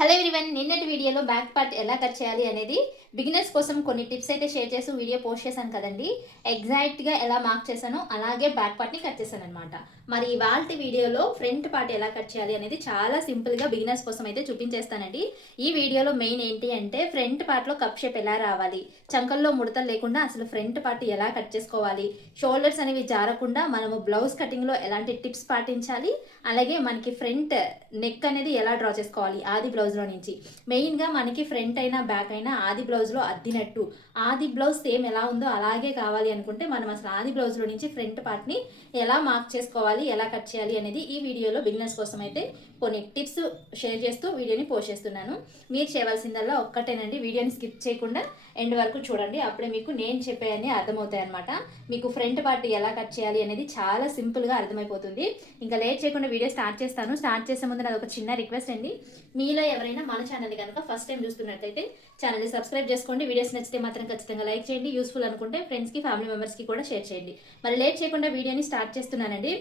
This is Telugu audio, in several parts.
హలో ఎవ్రీవన్, నిన్నటి వీడియోలో బ్యాక్ పార్ట్ ఎలా కట్ చేయాలి అనేది బిగినర్స్ కోసం కొన్ని టిప్స్ అయితే షేర్ చేసి వీడియో పోస్ట్ చేశాను కదండి. ఎగ్జాక్ట్గా ఎలా మార్క్ చేశానో అలాగే బ్యాక్ పార్ట్ని కట్ చేశాను అనమాట. మరి ఇవాళ వీడియోలో ఫ్రంట్ పార్ట్ ఎలా కట్ చేయాలి అనేది చాలా సింపుల్గా బిగినర్స్ కోసం అయితే చూపించేస్తానండి. ఈ వీడియోలో మెయిన్ ఏంటి అంటే ఫ్రంట్ పార్ట్లో కప్ షేప్ ఎలా రావాలి, చంకల్లో ముడతలు లేకుండా అసలు ఫ్రంట్ పార్ట్ ఎలా కట్ చేసుకోవాలి, షోల్డర్స్ అనేవి జారకుండా మనము బ్లౌజ్ కటింగ్లో ఎలాంటి టిప్స్ పాటించాలి, అలాగే మనకి ఫ్రంట్ నెక్ అనేది ఎలా డ్రా చేసుకోవాలి ఆది బ్లౌజ్లో నుంచి. మెయిన్గా మనకి ఫ్రంట్ అయినా బ్యాక్ అయినా ఆది బ్లౌజ్లో అద్దినట్టు ఆది బ్లౌజ్ సేమ్ ఎలా ఉందో అలాగే కావాలి అనుకుంటే మనం అసలు ఆది బ్లౌజ్లో నుంచి ఫ్రంట్ పార్ట్ని ఎలా మార్క్ చేసుకోవాలి, ఎలా కట్ చేయాలి అనేది ఈ వీడియోలో బిగినర్స్ కోసం అయితే కొన్ని టిప్స్ షేర్ చేస్తూ వీడియోని పోస్ట్ చేస్తున్నాను. మీరు చేయవలసిందల్లా ఒక్కటేనండి, వీడియోని స్కిప్ చేయకుండా ఎండ్ వరకు చూడండి. అప్పుడే మీకు నేను చెప్పేవన్నీ అర్థమవుతాయి అనమాట. మీకు ఫ్రంట్ పార్ట్ ఎలా కట్ చేయాలి అనేది చాలా సింపుల్గా అర్థమైపోతుంది. ఇంకా లేట్ చేయకుండా వీడియో స్టార్ట్ చేస్తాను. స్టార్ట్ చేసే ముందు నాది ఒక చిన్న రిక్వెస్ట్ అండి. మీలో ఎవరైనా మన ఛానల్ని కనుక ఫస్ట్ టైం చూస్తున్నట్లయితే ఛానల్ని సబ్స్క్రైబ్ చేసుకోండి. వీడియోస్ నచ్చితే మాత్రం ఖచ్చితంగా లైక్ చేయండి. యూస్ఫుల్ అనుకుంటే ఫ్రెండ్స్కి, ఫ్యామిలీ మెంబర్స్కి కూడా షేర్ చేయండి. మరి లేట్ చేయకుండా వీడియోని స్టార్ట్ చేస్తున్నానండి.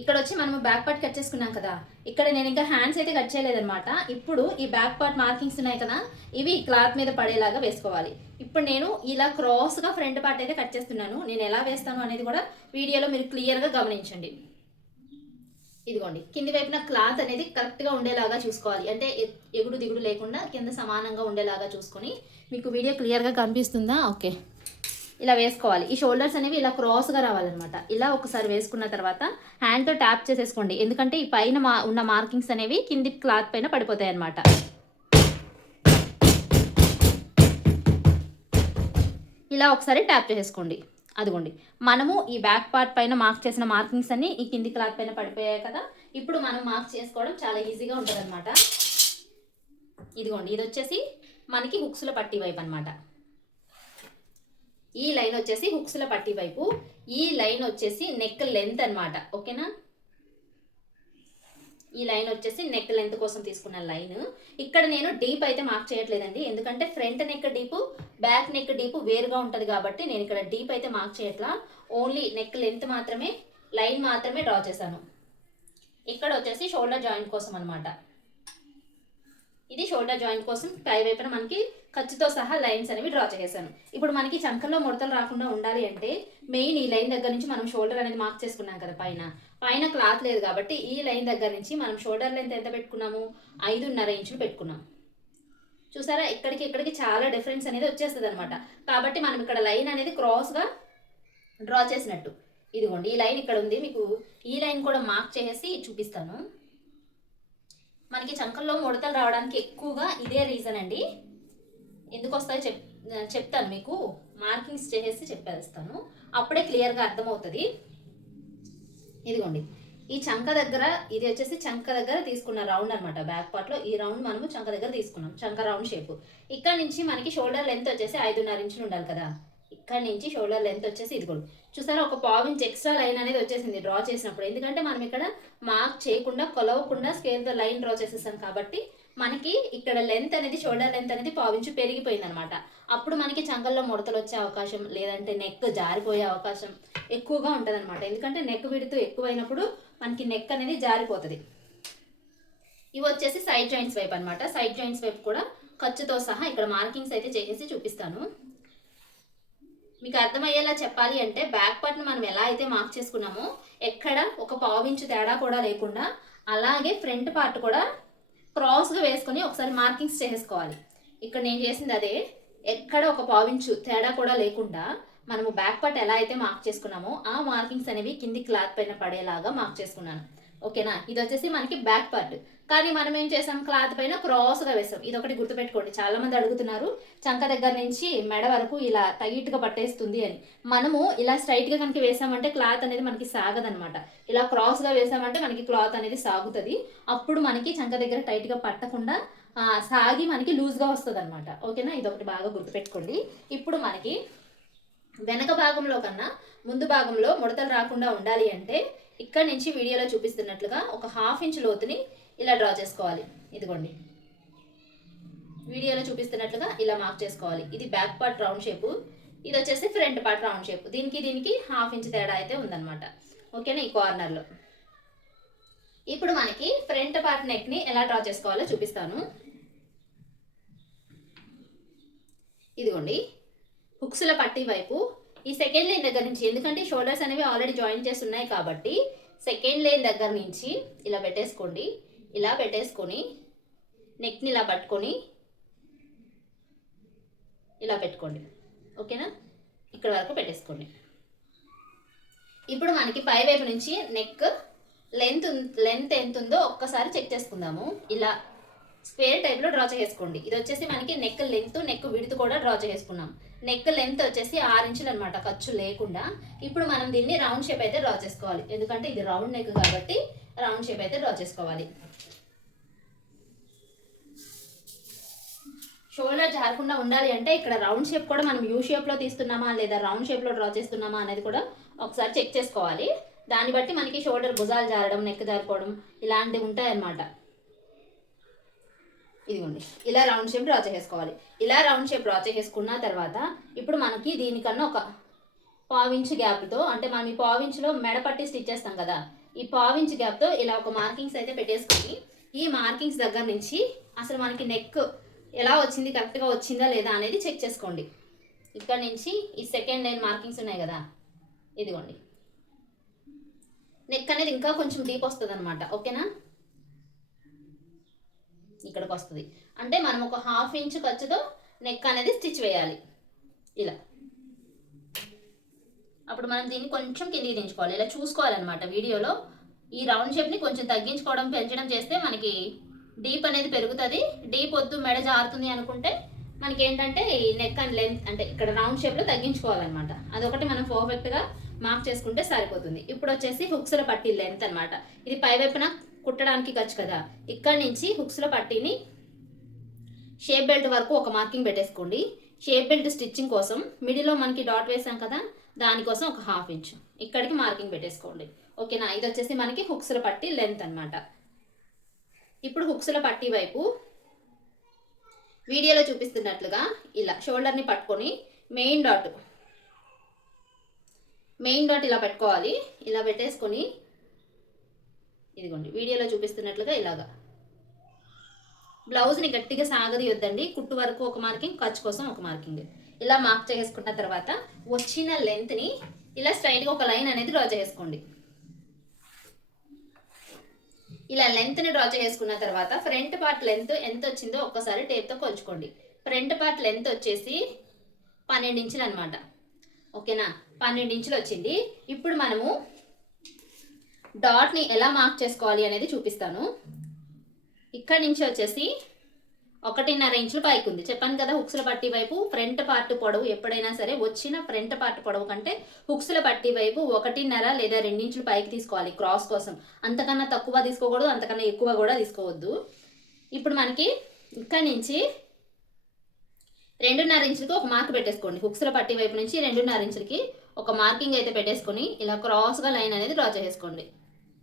ఇక్కడ వచ్చి మనము బ్యాక్ పార్ట్ కట్ చేసుకున్నాం కదా, ఇక్కడ నేను ఇంకా హ్యాండ్స్ అయితే కట్ చేయలేదన్నమాట. ఇప్పుడు ఈ బ్యాక్ పార్ట్ మార్కింగ్స్ ఉన్నాయి కదా, ఇవి క్లాత్ మీద పడేలాగా వేసుకోవాలి. ఇప్పుడు నేను ఇలా క్రాస్గా ఫ్రంట్ పార్ట్ అయితే కట్ చేస్తున్నాను. నేను ఎలా వేస్తాను అనేది కూడా వీడియోలో మీరు క్లియర్గా గమనించండి. ఇదిగోండి, కింది వైపున క్లాత్ అనేది కరెక్ట్గా ఉండేలాగా చూసుకోవాలి. అంటే ఎగుడు దిగుడు లేకుండా కింద సమానంగా ఉండేలాగా చూసుకొని, మీకు వీడియో క్లియర్గా కనిపిస్తుందా? ఓకే, ఇలా వేసుకోవాలి. ఈ షోల్డర్స్ అనేవి ఇలా క్రాస్గా రావాలన్నమాట. ఇలా ఒకసారి వేసుకున్న తర్వాత హ్యాండ్తో ట్యాప్ చేసేసుకోండి, ఎందుకంటే ఈ పైన ఉన్న మార్కింగ్స్ అనేవి కింది క్లాత్ పైన పడిపోతాయి అన్నమాట. ఇలా ఒకసారి ట్యాప్ చేసేసుకోండి. అదిగోండి, మనము ఈ బ్యాక్ పార్ట్ పైన మార్క్ చేసిన మార్కింగ్స్ అన్ని ఈ కింది క్లాత్ పైన పడిపోయాయి కదా. ఇప్పుడు మనం మార్క్ చేసుకోవడం చాలా ఈజీగా ఉంటుంది అనమాట. ఇదిగోండి, ఇది వచ్చేసి మనకి హుక్స్ల పట్టీ వైపు అనమాట. ఈ లైన్ వచ్చేసి హుక్స్ల పట్టీ వైపు, ఈ లైన్ వచ్చేసి నెక్ లెంత్ అనమాట. ఓకేనా, ఈ లైన్ వచ్చేసి నెక్ లెంత్ కోసం తీసుకున్న లైన్. ఇక్కడ నేను డీప్ అయితే మార్క్ చేయట్లేదండి, ఎందుకంటే front neck deep, back neck deep వేరుగా ఉంటుంది కాబట్టి నేను ఇక్కడ డీప్ అయితే మార్క్ చేయట్లా. ఓన్లీ నెక్ లెంత్ మాత్రమే, లైన్ మాత్రమే డ్రా చేశాను. ఇక్కడ వచ్చేసి షోల్డర్ జాయింట్ కోసం అనమాట. ఇది షోల్డర్ జాయింట్ కోసం పై వైపున మనకి ఖర్చుతో సహా లైన్స్ అనేవి డ్రా చేశాను. ఇప్పుడు మనకి చంకల్లో ముడతలు రాకుండా ఉండాలి అంటే మెయిన్ ఈ లైన్ దగ్గర నుంచి మనం షోల్డర్ అనేది మార్క్ చేసుకున్నాం కదా, పైన క్లాత్ లేదు కాబట్టి ఈ లైన్ దగ్గర నుంచి మనం షోల్డర్ లెంత్ ఎంత పెట్టుకున్నాము, 5.5 ఇంచులు పెట్టుకున్నాం. చూసారా, ఇక్కడికి చాలా డిఫరెన్స్ అనేది వచ్చేస్తుంది అనమాట. కాబట్టి మనం ఇక్కడ లైన్ అనేది క్రాస్గా డ్రా చేసినట్టు. ఇదిగోండి, ఈ లైన్ ఇక్కడ ఉంది. మీకు ఈ లైన్ కూడా మార్క్ చేసి చూపిస్తాను. మనకి చంకల్లో ముడతలు రావడానికి ఎక్కువగా ఇదే రీజన్ అండి. ఎందుకు వస్తాయో చెప్తాను, మీకు మార్కింగ్స్ చేసేసి చెప్పేస్తాను, అప్పుడే క్లియర్గా అర్థమవుతుంది. ఇదిగోండి, ఈ చంక దగ్గర, ఇది వచ్చేసి చంక దగ్గర తీసుకున్న రౌండ్ అనమాట. బ్యాక్ పార్ట్లో ఈ రౌండ్ మనము చంక దగ్గర తీసుకున్నాం, చంక రౌండ్ షేప్. ఇక్కడ నుంచి మనకి షోల్డర్ లెంత్ వచ్చేసి 5.5 ఇంచులు ఉండాలి కదా. ఇక్కడ నుంచి షోల్డర్ లెంత్ వచ్చేసి ఇదిగోండి, చూసారా, ఒక 1/4 ఇంచ్ ఎక్స్ట్రా లైన్ అనేది వచ్చేసింది డ్రా చేసినప్పుడు. ఎందుకంటే మనం ఇక్కడ మార్క్ చేయకుండా, కొలవకుండా స్కేల్తో లైన్ డ్రా చేసేసాం కాబట్టి మనకి ఇక్కడ లెంత్ అనేది, షోల్డర్ లెంత్ అనేది 1/4 ఇంచు పెరిగిపోయింది అనమాట. అప్పుడు మనకి చంకల్లో ముడతలు వచ్చే అవకాశం, లేదంటే నెక్ జారిపోయే అవకాశం ఎక్కువగా ఉంటుంది అనమాట. ఎందుకంటే నెక్ విడుతూ ఎక్కువైనప్పుడు మనకి నెక్ అనేది జారిపోతుంది. ఇవి వచ్చేసి సైడ్ జాయింట్స్ వైపు అనమాట. సైడ్ జాయింట్స్ వైపు కూడా ఖర్చుతో సహా ఇక్కడ మార్కింగ్స్ అయితే చేసేసి చూపిస్తాను. మీకు అర్థమయ్యేలా చెప్పాలి అంటే బ్యాక్ పార్ట్ని మనం ఎలా అయితే మార్క్ చేసుకున్నామో ఎక్కడ ఒక 1/4 ఇంచు తేడా కూడా లేకుండా, అలాగే ఫ్రంట్ పార్ట్ కూడా క్రాస్గా వేసుకొని ఒకసారి మార్కింగ్స్ చేసేసుకోవాలి. ఇక్కడ నేను చేసింది అదే, ఎక్కడ ఒక 1/4 ఇంచు తేడా కూడా లేకుండా మనము బ్యాక్ పార్ట్ ఎలా అయితే మార్క్ చేసుకున్నామో ఆ మార్కింగ్స్ అనేవి కింది క్లాత్ పైన పడేలాగా మార్క్ చేసుకున్నాను. ఓకేనా, ఇది వచ్చేసి మనకి బ్యాక్ పార్ట్. కానీ మనం ఏం చేసాం, క్లాత్ పైన క్రాస్గా వేసాం. ఇది ఒకటి గుర్తుపెట్టుకోండి, చాలా మంది అడుగుతున్నారు చంక దగ్గర నుంచి మెడ వరకు ఇలా టైట్గా పట్టేస్తుంది అని. మనము ఇలా స్ట్రైట్గా కనుక వేసామంటే క్లాత్ అనేది మనకి సాగదనమాట. ఇలా క్రాస్గా వేసామంటే మనకి క్లాత్ అనేది సాగుతుంది. అప్పుడు మనకి చంక దగ్గర టైట్గా పట్టకుండా సాగి మనకి లూజ్గా వస్తుంది అనమాట. ఓకేనా, ఇది ఒకటి బాగా గుర్తుపెట్టుకోండి. ఇప్పుడు మనకి వెనక భాగంలో కన్నా ముందు భాగంలో ముడతలు రాకుండా ఉండాలి అంటే ఇక్కడ నుంచి వీడియోలో చూపిస్తున్నట్లుగా ఒక 1/2 ఇంచ్ లోతుని ఇలా డ్రా చేసుకోవాలి. ఇదిగోండి, వీడియోలో చూపిస్తున్నట్లుగా ఇలా మార్క్ చేసుకోవాలి. ఇది బ్యాక్ పార్ట్ రౌండ్ షేపు, ఇది వచ్చేసి ఫ్రంట్ పార్ట్ రౌండ్ షేప్. దీనికి 1/2 ఇంచ్ తేడా అయితే ఉందన్నమాట. ఓకేనా, ఈ కార్నర్లో ఇప్పుడు మనకి ఫ్రంట్ పార్ట్ నెక్ని ఎలా డ్రా చేసుకోవాలో చూపిస్తాను. ఇదిగోండి, హుక్స్ల పట్టీ వైపు ఈ సెకండ్ లైన్ దగ్గర నుంచి, ఎందుకంటే షోల్డర్స్ అనేవి ఆల్రెడీ జాయిన్ చేసి ఉన్నాయి కాబట్టి సెకండ్ లైన్ దగ్గర నుంచి ఇలా పెట్టేసుకోండి. ఇలా పెట్టేసుకొని నెక్ని ఇలా పట్టుకొని ఇలా పెట్టుకోండి. ఓకేనా, ఇక్కడ వరకు పెట్టేసుకోండి. ఇప్పుడు మనకి పై వైపు నుంచి నెక్ లెంత్ ఎంత ఉందో ఒక్కసారి చెక్ చేసుకుందాము. ఇలా స్క్వేర్ టైప్లో డ్రా చేసుకోండి. ఇది వచ్చేసి మనకి నెక్ లెంత్, నెక్ విడ్త్ కూడా డ్రా చేసుకున్నాం. నెక్ లెంత్ వచ్చేసి 6 ఇంచులు అనమాట, ఖర్చు లేకుండా. ఇప్పుడు మనం దీన్ని రౌండ్ షేప్ అయితే డ్రా చేసుకోవాలి, ఎందుకంటే ఇది రౌండ్ నెక్ కాబట్టి రౌండ్ షేప్ అయితే డ్రా చేసుకోవాలి. షోల్డర్ జారకుండా ఉండాలి అంటే ఇక్కడ రౌండ్ షేప్ కూడా మనం యూ షేప్లో తీస్తున్నామా లేదా రౌండ్ షేప్లో డ్రా చేస్తున్నామా అనేది కూడా ఒకసారి చెక్ చేసుకోవాలి. దాన్ని బట్టి మనకి షోల్డర్ భుజాలు జారడం, నెక్ జారిపోవడం ఇలాంటివి ఉంటాయన్నమాట. ఇదిగోండి, ఇలా రౌండ్ షేప్ డ్రా చేసుకోవాలి. ఇలా రౌండ్ షేప్ డ్రా చేసుకున్న తర్వాత ఇప్పుడు మనకి దీనికన్నా ఒక పావించు గ్యాప్తో, అంటే మనం ఈ పావించులో మెడపట్టి స్టిచ్ చేస్తాం కదా, ఈ పావించు గ్యాప్తో ఇలా ఒక మార్కింగ్స్ అయితే పెట్టేసుకొని ఈ మార్కింగ్స్ దగ్గర నుంచి అసలు మనకి నెక్ ఎలా వచ్చింది, కరెక్ట్గా వచ్చిందా లేదా అనేది చెక్ చేసుకోండి. ఇక్కడ నుంచి ఈ సెకండ్ లైన్ మార్కింగ్స్ ఉన్నాయి కదా, ఇదిగోండి, నెక్ అనేది ఇంకా కొంచెం డీప్ వస్తుంది అనమాట. ఓకేనా, ఇక్కడికి వస్తుంది అంటే మనం ఒక 1/2 ఇంచ్ ఖర్చుతో నెక్ అనేది స్టిచ్ వేయాలి ఇలా. అప్పుడు మనం దీన్ని కొంచెం కిందికి దించుకోవాలి, ఇలా చూసుకోవాలన్నమాట. వీడియోలో ఈ రౌండ్ షేప్ని కొంచెం తగ్గించుకోవడం, పెంచడం చేస్తే మనకి డీప్ అనేది పెరుగుతుంది. డీప్ వద్దు, మెడ జారుతుంది అనుకుంటే మనకి ఏంటంటే ఈ నెక్ అండ్ లెంత్ అంటే ఇక్కడ రౌండ్ షేప్లో తగ్గించుకోవాలన్నమాట. అదొకటి మనం పర్ఫెక్ట్గా మార్క్ చేసుకుంటే సరిపోతుంది. ఇప్పుడు వచ్చేసి హుక్స్ల పట్టీ లెంత్ అనమాట. ఇది పై వైపున కుట్టడానికి ఖర్చు కదా, ఇక్కడ నుంచి హుక్స్ల పట్టీని షేప్ బెల్ట్ వరకు ఒక మార్కింగ్ పెట్టేసుకోండి. షేప్ బెల్ట్ స్టిచ్చింగ్ కోసం మిడిల్లో మనకి డాట్ వేసాం కదా, దానికోసం ఒక 1/2 ఇంచ్ ఇక్కడికి మార్కింగ్ పెట్టేసుకోండి. ఓకేనా, ఇది వచ్చేసి మనకి హుక్స్ల పట్టీ లెంత్ అనమాట. ఇప్పుడు హుక్స్ల పట్టీ వైపు వీడియోలో చూపిస్తున్నట్లుగా ఇలా షోల్డర్ని పట్టుకొని మెయిన్ డాట్ ఇలా పెట్టుకోవాలి. ఇలా పెట్టేసుకొని ఇదిగోండి వీడియోలో చూపిస్తున్నట్లుగా ఇలాగా బ్లౌజ్ని గట్టిగా సాగదీయొద్దండి. కుట్టు వరకు ఒక మార్కింగ్, ఖర్చు కోసం ఒక మార్కింగ్. ఇలా మార్క్ చేసుకున్న తర్వాత వచ్చిన లెంత్ని ఇలా స్ట్రైట్గా ఒక లైన్ అనేది డ్రా చేసుకోండి. ఇలా లెంత్ని డ్రా చేసుకున్న తర్వాత ఫ్రంట్ పార్ట్ లెంత్ ఎంత వచ్చిందో ఒక్కసారి టేప్తో కొలుచుకోండి. ఫ్రంట్ పార్ట్ లెంత్ వచ్చేసి 12 ఇంచులు అనమాట. ఓకేనా, 12 ఇంచులు వచ్చింది. ఇప్పుడు మనము డాట్ని ఎలా మార్క్ చేసుకోవాలి అనేది చూపిస్తాను. ఇక్కడ నుంచి వచ్చేసి 1.5 ఇంచులు పైకి ఉంది. చెప్పాను కదా, హుక్స్ల పట్టీ వైపు ఫ్రంట్ పార్ట్ పొడవు ఎప్పుడైనా సరే వచ్చిన ఫ్రంట్ పార్ట్ పొడవు కంటే హుక్స్ల పట్టీ వైపు 1.5 లేదా 2 ఇంచులు పైకి తీసుకోవాలి క్రాస్ కోసం. అంతకన్నా తక్కువ తీసుకోకూడదు, అంతకన్నా ఎక్కువ కూడా తీసుకోవద్దు. ఇప్పుడు మనకి ఇక్కడ నుంచి 2.5 ఇంచులకి ఒక మార్క్ పెట్టేసుకోండి. హుక్స్ల పట్టీ వైపు నుంచి 2.5 ఇంచులకి ఒక మార్కింగ్ అయితే పెట్టేసుకొని ఇలా క్రాస్గా లైన్ అనేది డ్రా చేసుకోండి.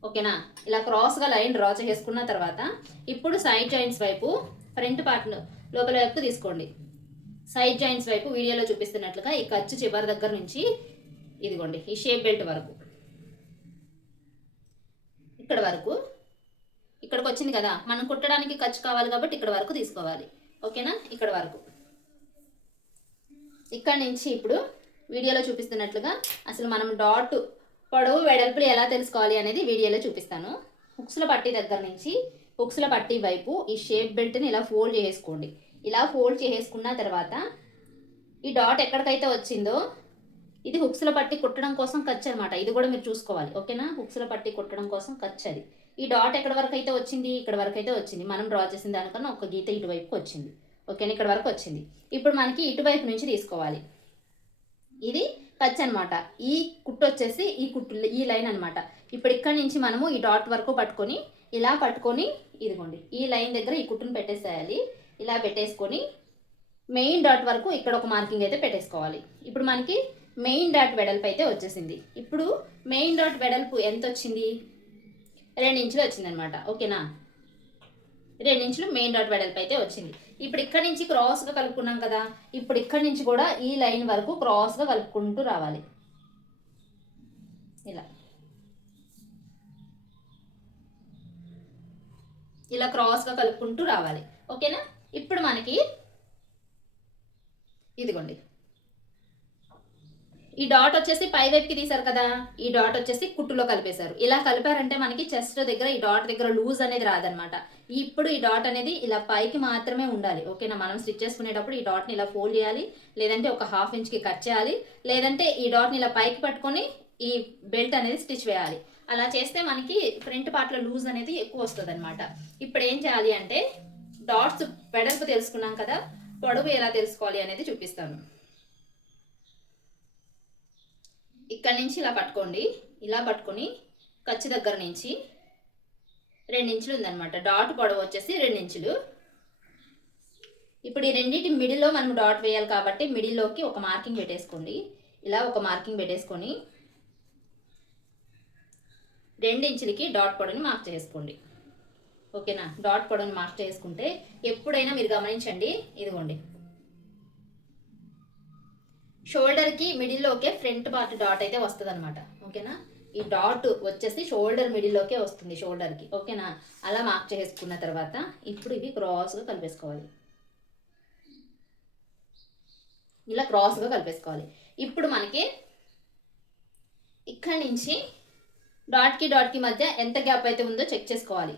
ఓకేనా, ఇలా క్రాస్గా లైన్ డ్రా చేసుకున్న తర్వాత ఇప్పుడు సైడ్ జాయింట్స్ వైపు ఫ్రంట్ పార్ట్ లోపల వైపు తీసుకోండి. సైడ్ జాయింట్స్ వైపు వీడియోలో చూపిస్తున్నట్లుగా ఈ ఖర్చు చివరి దగ్గర నుంచి ఇదిగోండి ఈ షేప్ బెల్ట్ వరకు, ఇక్కడ వరకు, ఇక్కడికి వచ్చింది కదా, మనం కుట్టడానికి ఖర్చు కావాలి కాబట్టి ఇక్కడ వరకు తీసుకోవాలి. ఓకేనా, ఇక్కడ వరకు. ఇక్కడ నుంచి ఇప్పుడు వీడియోలో చూపిస్తున్నట్లుగా అసలు మనం డాట్ పొడవు వెడల్పులు ఎలా తెలుసుకోవాలి అనేది వీడియోలో చూపిస్తాను. హుక్స్ల పట్టీ దగ్గర నుంచి హుక్స్ల పట్టీ వైపు ఈ షేప్ బెల్ట్ని ఇలా ఫోల్డ్ చేసుకోండి. ఇలా ఫోల్డ్ చేసుకున్న తర్వాత ఈ డాట్ ఎక్కడికైతే వచ్చిందో ఇది హుక్స్ల పట్టీ కుట్టడం కోసం ఖర్చు అనమాట. ఇది కూడా మీరు చూసుకోవాలి. ఓకేనా, హుక్స్ల పట్టీ కుట్టడం కోసం ఖర్చు అది. ఈ డాట్ ఎక్కడి వరకు అయితే వచ్చింది, ఇక్కడ వరకు అయితే వచ్చింది. మనం డ్రా చేసిన దానికన్నా ఒక గీత ఇటువైపుకి వచ్చింది. ఓకేనా, ఇక్కడ వరకు వచ్చింది. ఇప్పుడు మనకి ఇటువైపు నుంచి తీసుకోవాలి. ఇది ఖర్చు అనమాట. ఈ కుట్టు వచ్చేసి ఈ లైన్ అనమాట. ఇప్పుడు ఇక్కడ నుంచి మనము ఈ డాట్ వరకు పట్టుకొని ఇలా పట్టుకొని ఇదిగోండి ఈ లైన్ దగ్గర ఈ కుట్టును పెట్టేసేయాలి. ఇలా పెట్టేసుకొని మెయిన్ డాట్ వరకు ఇక్కడ ఒక మార్కింగ్ అయితే పెట్టేసుకోవాలి. ఇప్పుడు మనకి మెయిన్ డాట్ వెడల్పు అయితే వచ్చేసింది. ఇప్పుడు మెయిన్ డాట్ వెడల్పు ఎంత వచ్చింది, 2 ఇంచులు వచ్చిందనమాట. ఓకేనా, 2 ఇంచులు మెయిన్ డాట్ వెడల్పు అయితే వచ్చింది. ఇప్పుడు ఇక్కడ నుంచి క్రాస్గా కలుపుకున్నాం కదా, ఇప్పుడు ఇక్కడ నుంచి కూడా ఈ లైన్ వరకు క్రాస్గా కలుపుకుంటూ రావాలి. ఇలా ఇలా క్రాస్గా కలుపుకుంటూ రావాలి. ఓకేనా? ఇప్పుడు మనకి ఇదిగోండి ఈ డాట్ వచ్చేసి పై వైపుకి తీసారు కదా, ఈ డాట్ వచ్చేసి కుట్టులో కలిపేశారు. ఇలా కలిపారంటే మనకి చెస్ట్ దగ్గర ఈ డాట్ దగ్గర లూజ్ అనేది రాదనమాట. ఇప్పుడు ఈ డాట్ అనేది ఇలా పైకి మాత్రమే ఉండాలి. ఓకేనా? మనం స్టిచ్ చేసుకునేటప్పుడు ఈ డాట్ని ఇలా ఫోల్డ్ చేయాలి, లేదంటే ఒక 1/2 ఇంచ్కి కట్ చేయాలి, లేదంటే ఈ డాట్ని ఇలా పైకి పట్టుకొని ఈ బెల్ట్ అనేది స్టిచ్ వేయాలి. అలా చేస్తే మనకి ఫ్రంట్ పార్ట్లో లూజ్ అనేది ఎక్కువ వస్తుంది అనమాట. ఇప్పుడు ఏం చేయాలి అంటే డాట్స్ వెడల్పు తెలుసుకున్నాం కదా, పొడవు ఎలా తెలుసుకోవాలి అనేది చూపిస్తాను. ఇక్కడ నుంచి ఇలా పట్టుకోండి, ఇలా పట్టుకొని ఖర్చు దగ్గర నుంచి 2 ఇంచులు ఉందన్నమాట. డాట్ పొడవు వచ్చేసి 2 ఇంచులు. ఇప్పుడు ఈ రెండింటి మిడిల్లో మనం డాట్ వేయాలి కాబట్టి మిడిల్లోకి ఒక మార్కింగ్ పెట్టేసుకోండి. ఇలా ఒక మార్కింగ్ పెట్టేసుకొని 2 ఇంచులకి డాట్ పొడవుని మార్క్ చేసుకోండి. ఓకేనా? డాట్ పొడవుని మార్క్ చేసుకుంటే ఎప్పుడైనా మీరు గమనించండి, ఇదిగోండి షోల్డర్కి మిడిల్లోకే ఫ్రంట్ పార్ట్ డాట్ అయితే వస్తుంది అనమాట. ఓకేనా? ఈ డాట్ వచ్చేసి షోల్డర్ మిడిల్లోకే వస్తుంది షోల్డర్కి. ఓకేనా? అలా మార్క్ చేసుకున్న తర్వాత ఇప్పుడు ఇవి క్రాస్గా కలిపేసుకోవాలి. ఇలా క్రాస్గా కలిపేసుకోవాలి. ఇప్పుడు మనకి ఇక్కడి నుంచి డాట్కి మధ్య ఎంత గ్యాప్ అయితే ఉందో చెక్ చేసుకోవాలి.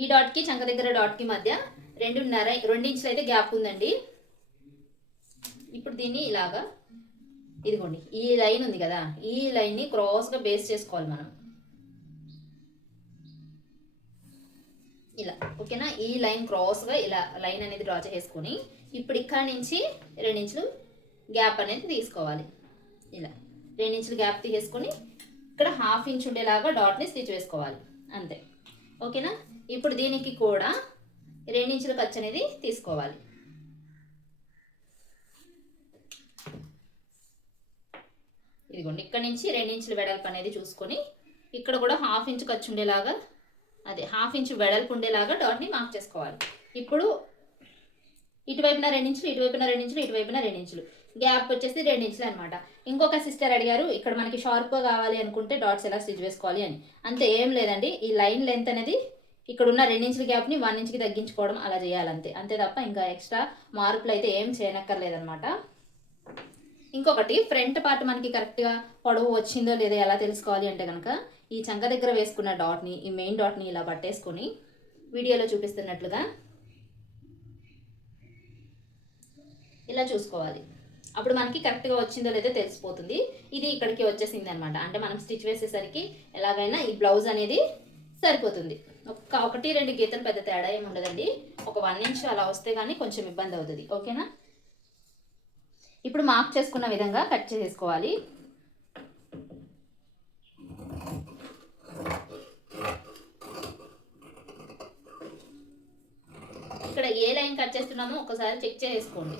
ఈ డాట్కి చంక దగ్గర డాట్కి మధ్య 2 ఇంచులు అయితే గ్యాప్ ఉందండి. ఇప్పుడు దీన్ని ఇలాగా ఇదిగోండి ఈ లైన్ ఉంది కదా, ఈ లైన్ని క్రాస్గా బేస్ చేసుకోవాలి మనం ఇలా. ఓకేనా? ఈ లైన్ క్రాస్గా ఇలా లైన్ అనేది డ్రా చేసుకొని ఇప్పుడు ఇక్కడ నుంచి 2 ఇంచులు గ్యాప్ అనేది తీసుకోవాలి. ఇలా 2 ఇంచులు గ్యాప్ తీసేసుకొని ఇక్కడ 1/2 ఇంచ్ ఉండేలాగా డాట్ని స్టిచ్ వేసుకోవాలి. అంతే. ఓకేనా? ఇప్పుడు దీనికి కూడా 2 ఇంచుల ఖర్చు అనేది తీసుకోవాలి. ఇదిగోండి ఇక్కడ నుంచి 2 ఇంచుల వెడల్పు అనేది చూసుకొని ఇక్కడ కూడా 1/2 ఇంచ్ ఖర్చు ఉండేలాగా, అదే 1/2 ఇంచ్ వెడల్పు ఉండేలాగా డాట్ని మార్క్ చేసుకోవాలి. ఇప్పుడు ఇటువైపున 2 ఇంచులు, ఇటువైపున 2 ఇంచులు, ఇటువైపున 2 ఇంచులు, గ్యాప్ వచ్చేసి 2 ఇంచులు అనమాట. ఇంకొక సిస్టర్ అడిగారు ఇక్కడ మనకి షార్ప్గా కావాలి అనుకుంటే డాట్స్ ఎలా స్టిచ్ వేసుకోవాలి అని. అంతే, ఏం లేదండి. ఈ లైన్ లెంత్ అనేది ఇక్కడ ఉన్న 2 ఇంచుల గ్యాప్ని 1 ఇంచ్కి తగ్గించుకోవడం అలా చేయాలంతే. అంతే తప్ప ఇంకా ఎక్స్ట్రా మార్పులు అయితే ఏం చేయనక్కర్లేదనమాట. ఇంకొకటి ఫ్రంట్ పార్ట్ మనకి కరెక్ట్గా పొడవు వచ్చిందో లేదో ఎలా తెలుసుకోవాలి అంటే కనుక ఈ చంక దగ్గర వేసుకున్న డాట్ని, ఈ మెయిన్ డాట్ని ఇలా పట్టేసుకొని వీడియోలో చూపిస్తున్నట్లుగా ఇలా చూసుకోవాలి. అప్పుడు మనకి కరెక్ట్గా వచ్చిందో లేదో తెలిసిపోతుంది. ఇది ఇక్కడికి వచ్చేసింది అనమాట. అంటే మనం స్టిచ్ వేసేసరికి ఎలాగైనా ఈ బ్లౌజ్ అనేది సరిపోతుంది. 1-2 గీతలు పెద్ద తేడా ఏమి ఉండదండి. ఒక 1 ఇంచ్ అలా వస్తే కానీ కొంచెం ఇబ్బంది అవుతుంది. ఓకేనా? ఇప్పుడు మార్క్ చేసుకున్న విధంగా కట్ చేసేసుకోవాలి. ఇక్కడ ఏ లైన్ కట్ చేస్తున్నామో ఒకసారి చెక్ చేసుకోండి.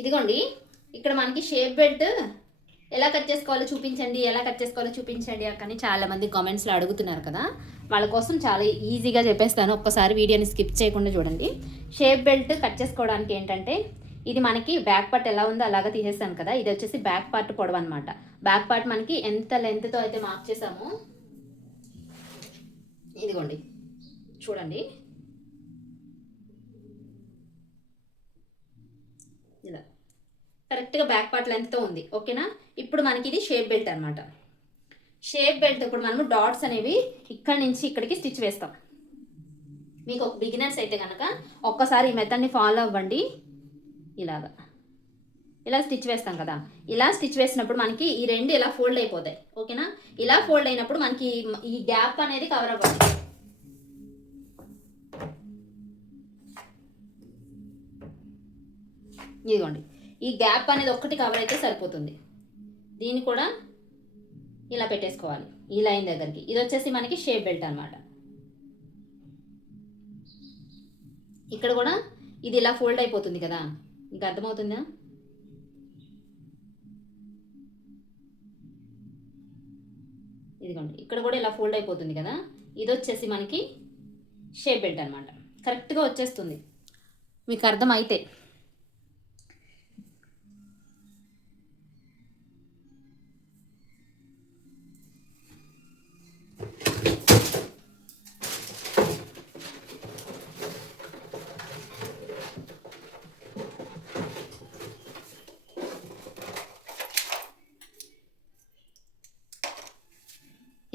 ఇదిగోండి ఇక్కడ మనకి షేప్ బెల్ట్ ఎలా కట్ చేసుకోవాలో చూపించండి, ఎలా కట్ చేసుకోవాలో చూపించండి అని చాలామంది కామెంట్స్లో అడుగుతున్నారు కదా. వాళ్ళ కోసం చాలా ఈజీగా చెప్పేస్తాను. ఒక్కసారి వీడియోని స్కిప్ చేయకుండా చూడండి. షేప్ బెల్ట్ కట్ చేసుకోవడానికి ఏంటంటే ఇది మనకి బ్యాక్ పార్ట్ ఎలా ఉందో అలాగా తీసేస్తాను కదా. ఇది వచ్చేసి బ్యాక్ పార్ట్ పొడవు అనమాట. బ్యాక్ పార్ట్ మనకి ఎంత లెంత్తో అయితే మార్క్ చేసామో ఇదిగోండి చూడండి ఇలా కరెక్ట్గా బ్యాక్ పార్ట్ లెంత్తో ఉంది. ఓకేనా? ఇప్పుడు మనకి ఇది షేప్ బెల్ట్ అనమాట. షేప్ బెల్ట్ ఇప్పుడు మనము డాట్స్ అనేవి ఇక్కడి నుంచి ఇక్కడికి స్టిచ్ వేస్తాం. మీకు ఒక బిగినర్స్ అయితే కనుక ఒక్కసారి ఈ మెథడ్ని ఫాలో అవ్వండి. ఇలాగా ఇలా స్టిచ్ వేస్తాం కదా, ఇలా స్టిచ్ వేసినప్పుడు మనకి ఈ రెండు ఇలా ఫోల్డ్ అయిపోతాయి. ఓకేనా, ఇలా ఫోల్డ్ అయినప్పుడు మనకి ఈ గ్యాప్ అనేది కవర్ అవ్వాలి. ఇదిగోండి, ఈ గ్యాప్ అనేది ఒక్కటి కవర్ అయితే సరిపోతుంది. దీన్ని కూడా ఇలా పెట్టేసుకోవాలి ఈ లైన్ దగ్గరికి. ఇది వచ్చేసి మనకి షేప్ బెల్ట్ అనమాట. ఇక్కడ కూడా ఇది ఇలా ఫోల్డ్ అయిపోతుంది కదా, ఇంకా అర్థమవుతుందా? ఇదిగోండి, ఇక్కడ కూడా ఇలా ఫోల్డ్ అయిపోతుంది కదా, ఇది వచ్చేసి మనకి షేప్ బెల్ట్ అనమాట. కరెక్ట్గా వచ్చేస్తుంది మీకు అర్థమైతే.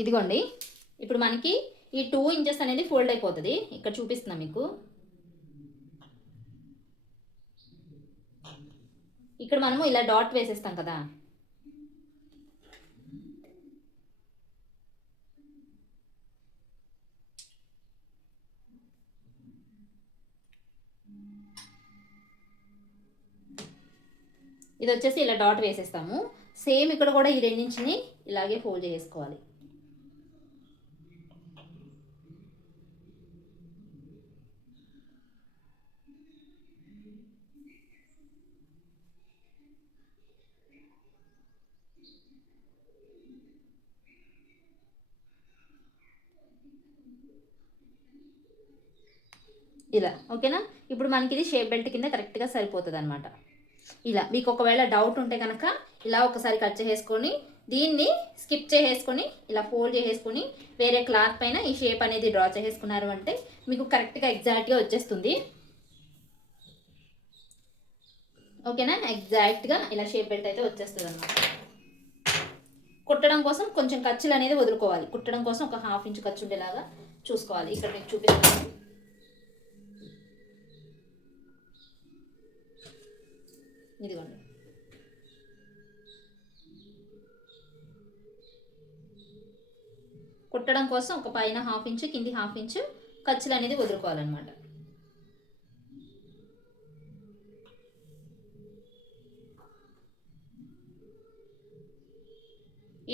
ఇదిగోండి, ఇప్పుడు మనకి ఈ 2 ఇంచెస్ అనేది ఫోల్డ్ అయిపోతుంది. ఇక్కడ చూపిస్తున్నా మీకు. ఇక్కడ మనము ఇలా డాట్ వేసేస్తాం కదా, ఇది వచ్చేసి ఇలా డాట్ వేసేస్తాము. సేమ్ ఇక్కడ కూడా ఈ రెండింటిని ఇలాగే ఫోల్డ్ చేసుకోవాలి. ఇలా ఓకేనా. ఇప్పుడు మనకి ఇది షేప్ బెల్ట్ కింద కరెక్ట్గా సరిపోతుంది అనమాట. ఇలా మీకు ఒకవేళ డౌట్ ఉంటే కనుక ఇలా ఒకసారి కట్ చేసేసుకొని దీన్ని స్కిప్ చేసేసుకొని ఇలా ఫోల్డ్ చేసేసుకొని వేరే క్లాత్ పైన ఈ షేప్ అనేది డ్రా చేసేసుకున్నారు అంటే మీకు కరెక్ట్గా ఎగ్జాక్ట్గా వచ్చేస్తుంది. ఓకేనా, ఎగ్జాక్ట్గా ఇలా షేప్ బెల్ట్ అయితే వచ్చేస్తుంది అనమాట. కుట్టడం కోసం కొంచెం ఖర్చులు అనేది వదులుకోవాలి. కుట్టడం కోసం ఒక 1/2 ఇంచ్ ఖర్చు ఉండేలాగా చూసుకోవాలి. ఇక్కడ మీకు చూపిస్తాను. ఇదిగోండి, కుట్టడం కోసం ఒక పైన 1/2 ఇంచు కింది 1/2 ఇంచు ఖర్చులు అనేది వదులుకోవాలన్నమాట.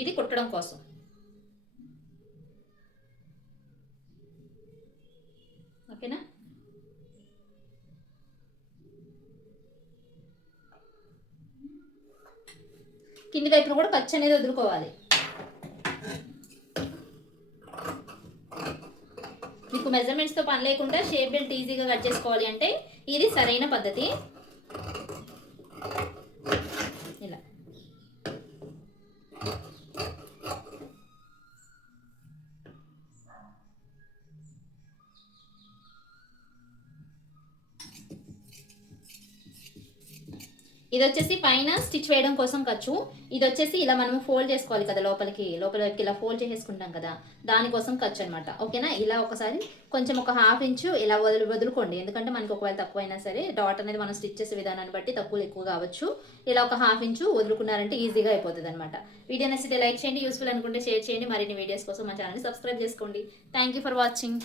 ఇది కుట్టడం కోసం. ఓకేనా, కింది వైపున కూడా ఖర్చు అనేది వదులుకోవాలి. మీకు మెజర్మెంట్స్తో పని లేకుండా షేప్ బెల్ట్ ఈజీగా కట్ చేసుకోవాలి అంటే ఇది సరైన పద్ధతి. ఇలా ఇది వచ్చేసి పైన స్టిచ్ వేయడం కోసం ఖర్చు. ఇది వచ్చేసి ఇలా మనము ఫోల్డ్ చేసుకోవాలి కదా, లోపల వైపుకి ఇలా ఫోల్డ్ చేసేసుకుంటాం కదా, దానికోసం ఖర్చు అనమాట. ఓకేనా, ఇలా ఒకసారి కొంచెం ఒక 1/2 ఇంచు ఇలా వదులుకోండి. ఎందుకంటే మనకి ఒకవేళ తక్కువైనా సరే డాట్ అనేది మనం స్టిచ్ చేసే విధానాన్ని బట్టి తక్కువ ఎక్కువ కావచ్చు. ఇలా ఒక 1/2 ఇంచు వదులుకున్నారంటే ఈజీగా అయిపోతుంది అనమాట. వీడియో నచ్చితే లైక్ చేయండి, యూస్ఫుల్ అనుకుంటే షేర్ చేయండి. మరిన్ని వీడియోస్ కోసం మా ఛానల్ని సబ్స్క్రైబ్ చేసుకోండి. Thank you for watching.